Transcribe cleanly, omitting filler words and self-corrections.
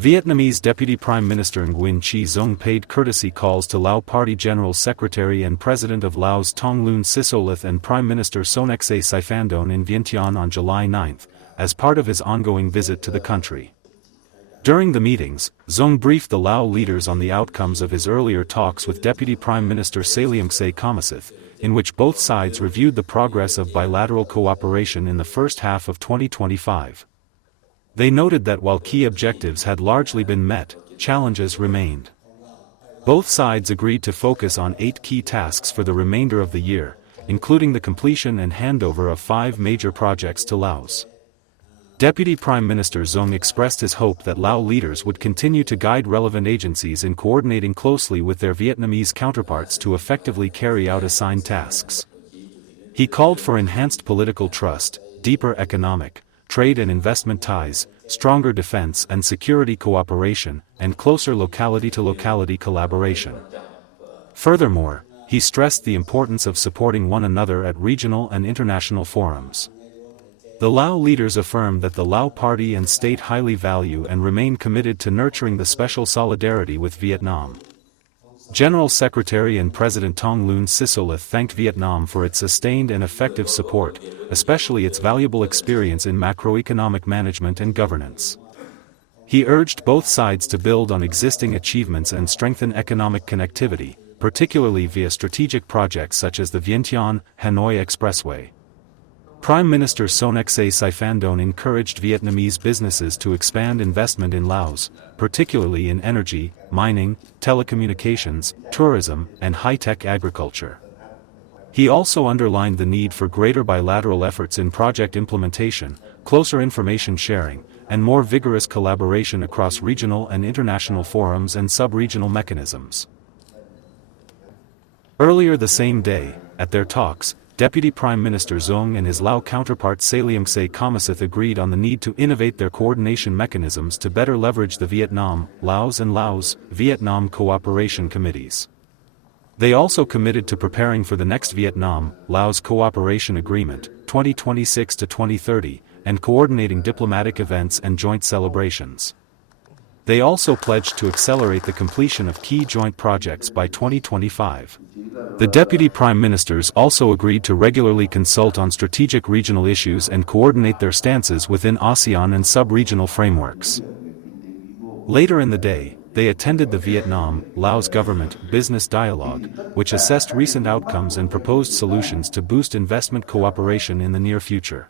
Vietnamese Deputy Prime Minister Nguyen paid courtesy calls to Lao Party General Secretary and President of Laos Thongloun Sisoulith and Prime Minister Sonexay Siphandone in Vientiane on July 9, as part of his ongoing visit to the country. During the meetings, Dung briefed the Lao leaders on the outcomes of his earlier talks with Deputy Prime Minister Sisoulith, in which both sides reviewed the progress of bilateral cooperation in the first half of 2025. They noted that while key objectives had largely been met, challenges remained. Both sides agreed to focus on 8 key tasks for the remainder of the year, including the completion and handover of 5 major projects to Laos. Deputy Prime Minister Dung expressed his hope that Lao leaders would continue to guide relevant agencies in coordinating closely with their Vietnamese counterparts to effectively carry out assigned tasks. He called for enhanced political trust, deeper economic, trade and investment ties, stronger defense and security cooperation, and closer locality-to-locality collaboration. Furthermore, he stressed the importance of supporting one another at regional and international forums. The Lao leaders affirmed that the Lao Party and state highly value and remain committed to nurturing the special solidarity with Vietnam. General Secretary and President Thongloun Sisoulith thanked Vietnam for its sustained and effective support, especially its valuable experience in macroeconomic management and governance. He urged both sides to build on existing achievements and strengthen economic connectivity, particularly via strategic projects such as the Vientiane-Hanoi Expressway. Prime Minister Sonexay Siphandone encouraged Vietnamese businesses to expand investment in Laos, particularly in energy, mining, telecommunications, tourism, and high-tech agriculture. He also underlined the need for greater bilateral efforts in project implementation, closer information sharing, and more vigorous collaboration across regional and international forums and sub-regional mechanisms. Earlier the same day, at their talks, Deputy Prime Minister Dung and his Lao counterpart Sonexay agreed on the need to innovate their coordination mechanisms to better leverage the Vietnam, Laos and Laos-Vietnam cooperation committees. They also committed to preparing for the next Vietnam-Laos Cooperation Agreement, 2026-2030, and coordinating diplomatic events and joint celebrations. They also pledged to accelerate the completion of key joint projects by 2025. The Deputy Prime Ministers also agreed to regularly consult on strategic regional issues and coordinate their stances within ASEAN and sub-regional frameworks. Later in the day, they attended the Vietnam-Laos Government Business Dialogue, which assessed recent outcomes and proposed solutions to boost investment cooperation in the near future.